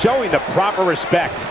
showing the proper respect.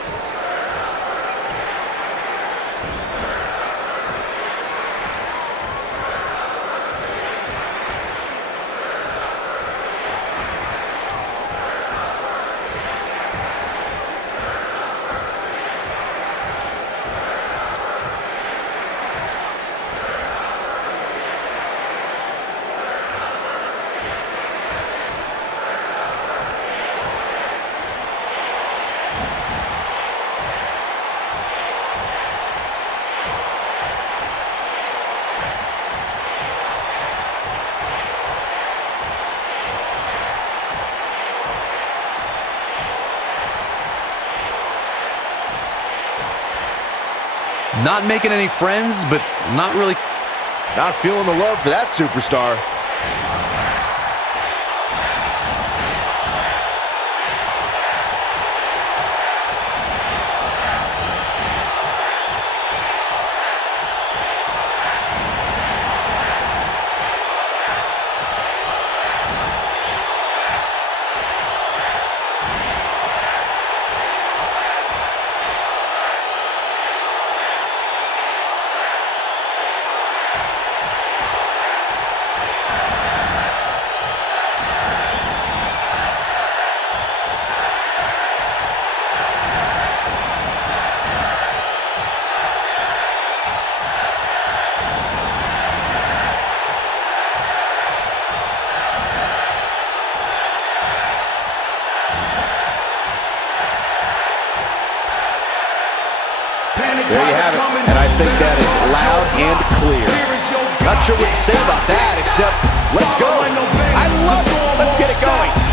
Not making any friends, but not really. Not feeling the love for that superstar. There you have it, and I think that is loud and clear. Not sure what to say about that, except let's go. I love it. Let's get it going.